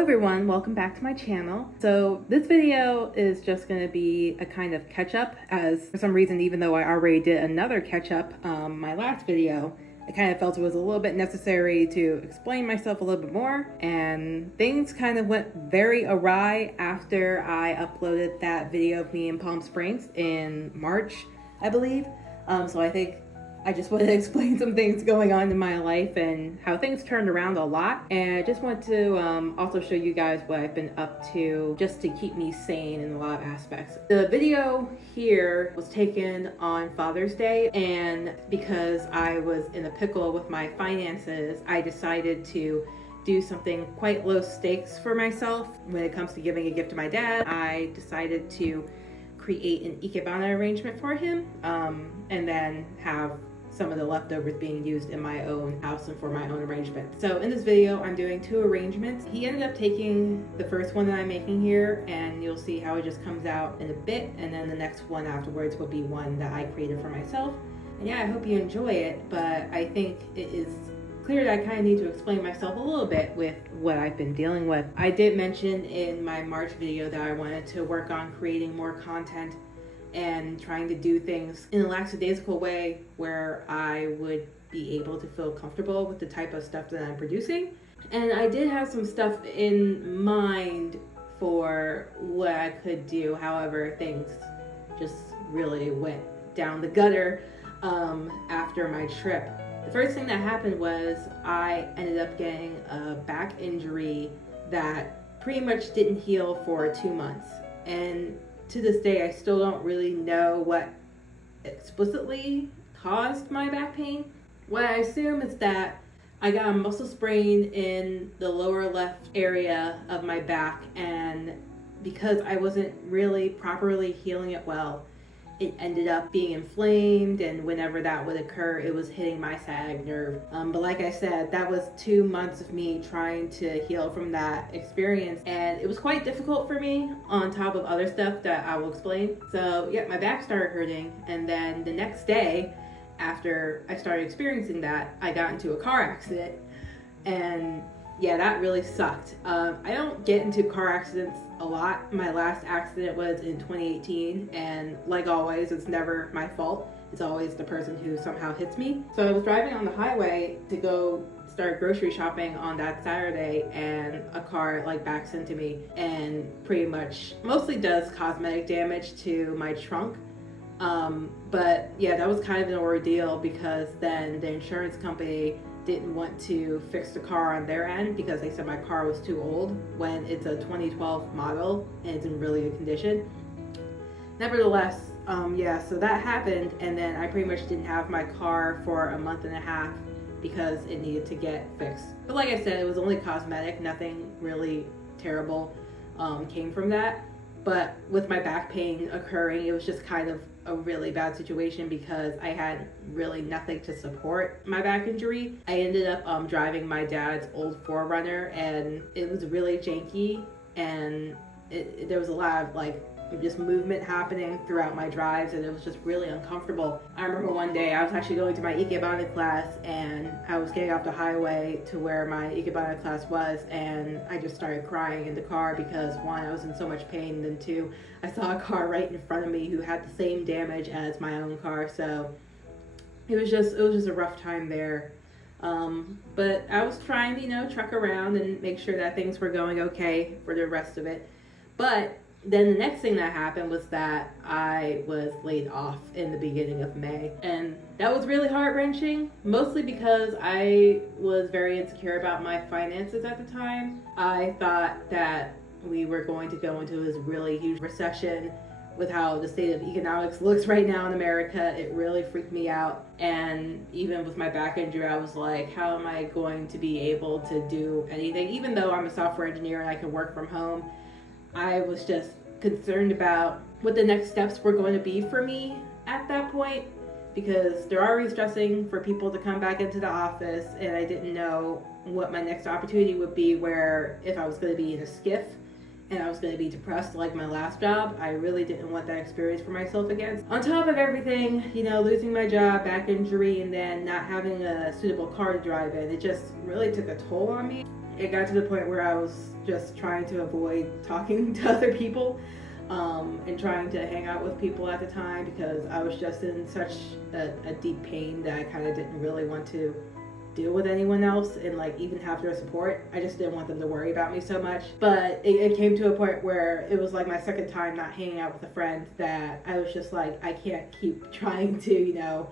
Hello everyone, welcome back to my channel. So this video is just going to be a kind of catch up, as for some reason, even though I already did another catch up my last video, I kind of felt it was a little bit necessary to explain myself a little bit more, and things kind of went very awry after I uploaded that video of me in Palm Springs in March, I believe. So I think I just wanted to explain some things going on in my life and how things turned around a lot. And I just want to also show you guys what I've been up to just to keep me sane in a lot of aspects. The video here was taken on Father's Day, and because I was in a pickle with my finances, I decided to do something quite low stakes for myself when it comes to giving a gift to my dad. I decided to create an Ikebana arrangement for him and then have some of the leftovers being used in my own house and for my own arrangement. So in this video, I'm doing two arrangements. He ended up taking the first one that I'm making here, and you'll see how it just comes out in a bit, and then the next one afterwards will be one that I created for myself. And yeah, I hope you enjoy it, but I think it is clear that I kind of need to explain myself a little bit with what I've been dealing with. I did mention in my March video that I wanted to work on creating more content and trying to do things in a lackadaisical way where I would be able to feel comfortable with the type of stuff that I'm producing. And I did have some stuff in mind for what I could do. However, things just really went down the gutter after my trip. The first thing that happened was I ended up getting a back injury that pretty much didn't heal for 2 months. And to this day, I still don't really know what explicitly caused my back pain. What I assume is that I got a muscle sprain in the lower left area of my back, and because I wasn't really properly healing it well, it ended up being inflamed, and whenever that would occur, it was hitting my sciatic nerve. But like I said, that was 2 months of me trying to heal from that experience, and it was quite difficult for me on top of other stuff that I will explain. So yeah, my back started hurting, and then the next day after I started experiencing that, I got into a car accident, and yeah, that really sucked. I don't get into car accidents a lot. My last accident was in 2018, and like always, it's never my fault. It's always the person who somehow hits me. So I was driving on the highway to go start grocery shopping on that Saturday, and a car like backs into me and pretty much mostly does cosmetic damage to my trunk. But yeah, that was kind of an ordeal because then the insurance company didn't want to fix the car on their end because they said my car was too old when it's a 2012 model and it's in really good condition. Nevertheless, yeah, so that happened, and then I pretty much didn't have my car for a month and a half because it needed to get fixed. But like I said, it was only cosmetic, nothing really terrible came from that. But with my back pain occurring, it was just kind of a really bad situation because I had really nothing to support my back injury. I ended up driving my dad's old 4Runner, and it was really janky, and there was a lot of like just movement happening throughout my drives, and it was just really uncomfortable. I remember one day I was actually going to my Ikebana class, and I was getting off the highway to where my Ikebana class was, and I just started crying in the car because one, I was in so much pain, and then two, I saw a car right in front of me who had the same damage as my own car. So it was just a rough time there. But I was trying to, truck around and make sure that things were going okay for the rest of it. But then the next thing that happened was that I was laid off in the beginning of May. And that was really heart-wrenching, mostly because I was very insecure about my finances at the time. I thought that we were going to go into this really huge recession. With how the state of economics looks right now in America, it really freaked me out. And even with my back injury, I was like, how am I going to be able to do anything? Even though I'm a software engineer and I can work from home, I was just concerned about what the next steps were going to be for me at that point, because they're already stressing for people to come back into the office, and I didn't know what my next opportunity would be, where if I was going to be in a skiff and I was going to be depressed like my last job, I really didn't want that experience for myself again. On top of everything, losing my job, back injury, and then not having a suitable car to drive in, it just really took a toll on me. it got to the point where I was just trying to avoid talking to other people and trying to hang out with people at the time because I was just in such a deep pain that I kind of didn't really want to deal with anyone else and like even have their support. I just didn't want them to worry about me so much. But it came to a point where it was like my second time not hanging out with a friend that I was just like, I can't keep trying to, you know,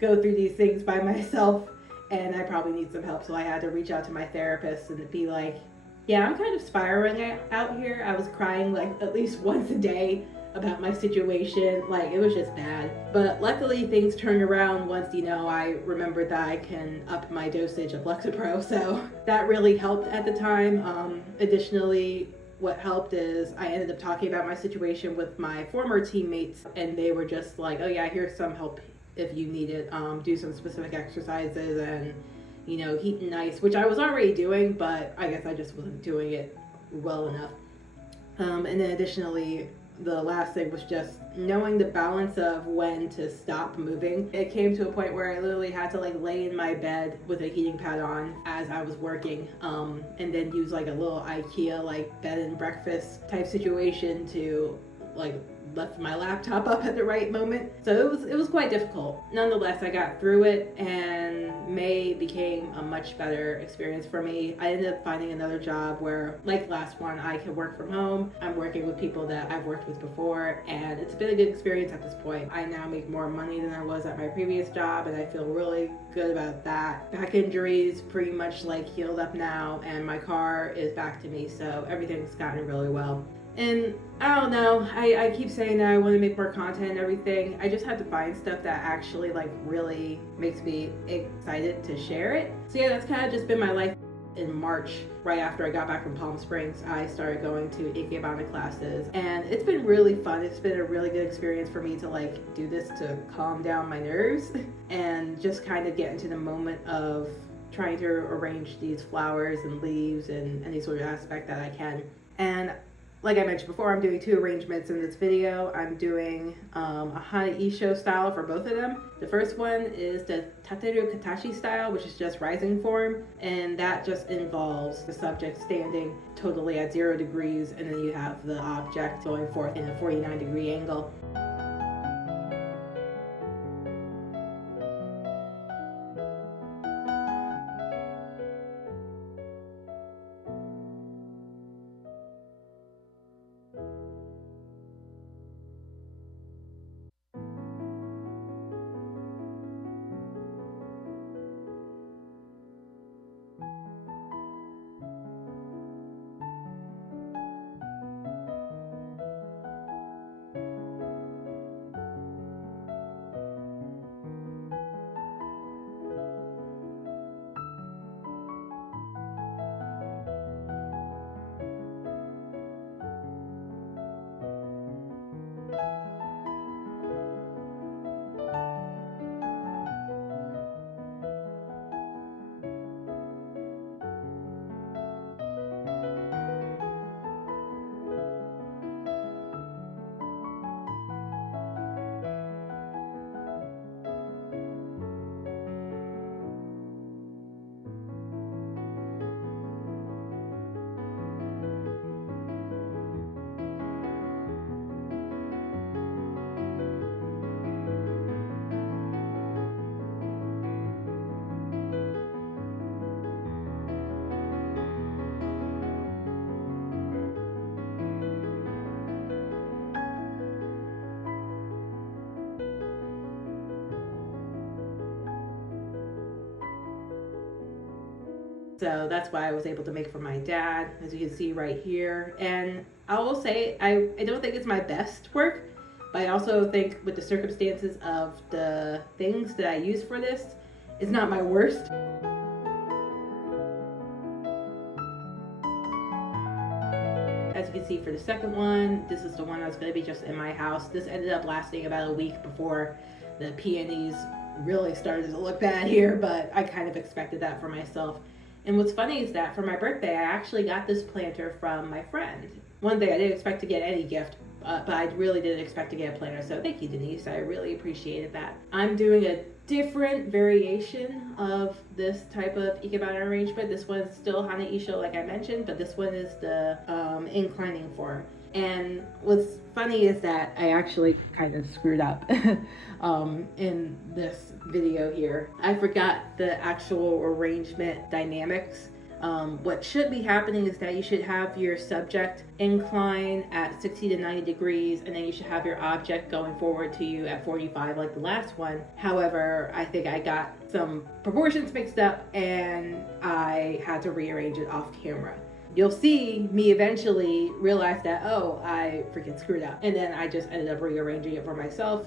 go through these things by myself, and I probably need some help. So I had to reach out to my therapist and be like, yeah, I'm kind of spiraling out here. I was crying like at least once a day about my situation. Like, it was just bad. But luckily things turned around once, you know, I remembered that I can up my dosage of Lexapro. So that really helped at the time. Additionally, what helped is I ended up talking about my situation with my former teammates, and they were just like, oh yeah, here's some help if you need it. Do some specific exercises and, you know, heat and ice, which I was already doing, but I guess I just wasn't doing it well enough. And then additionally, the last thing was just knowing the balance of when to stop moving. It came to a point where I literally had to like lay in my bed with a heating pad on as I was working, and then use like a little IKEA like bed and breakfast type situation to like lift my laptop up at the right moment. So it was quite difficult. Nonetheless, I got through it, and May became a much better experience for me. I ended up finding another job where, like last one, I can work from home. I'm working with people that I've worked with before, and it's been a good experience at this point. I now make more money than I was at my previous job, and I feel really good about that. Back injuries pretty much like healed up now, and my car is back to me, so everything's gotten really well. And I don't know, I keep saying that I want to make more content and everything. I just have to find stuff that actually like really makes me excited to share it. So yeah, that's kind of just been my life. In March, right after I got back from Palm Springs, I started going to Ikebana classes, and it's been really fun. It's been a really good experience for me to like do this to calm down my nerves and just kind of get into the moment of trying to arrange these flowers and leaves and any sort of aspect that I can. And like I mentioned before, I'm doing 2 arrangements in this video. I'm doing a Hana Isho style for both of them. The first one is the Tateru Katashi style, which is just rising form, and that just involves the subject standing totally at 0 degrees, and then you have the object going forth in a 49-degree angle. So that's why I was able to make for my dad, as you can see right here. And I will say, I don't think it's my best work, but I also think with the circumstances of the things that I use for this, it's not my worst. As you can see for the second one, this is the one that's going to be just in my house. This ended up lasting about a week before the peonies really started to look bad here, but I kind of expected that for myself. And what's funny is that for my birthday, I actually got this planter from my friend. One thing, I didn't expect to get any gift, but I really didn't expect to get a planter. So thank you, Denise. I really appreciated that. I'm doing a different variation of this type of Ikebana arrangement. This one's still Hana Isho, like I mentioned, but this one is the inclining form. And what's funny is that I actually kind of screwed up in this video here. I forgot the actual arrangement dynamics. What should be happening is that you should have your subject incline at 60 to 90 degrees, and then you should have your object going forward to you at 45 like the last one. However, I think I got some proportions mixed up and I had to rearrange it off camera. You'll see me eventually realize that, oh, I freaking screwed up. And then I just ended up rearranging it for myself.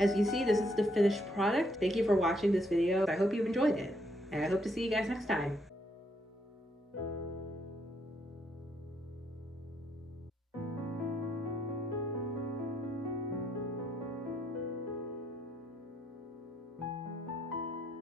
As you see, this is the finished product. Thank you for watching this video. I hope you've enjoyed it, and I hope to see you guys next time.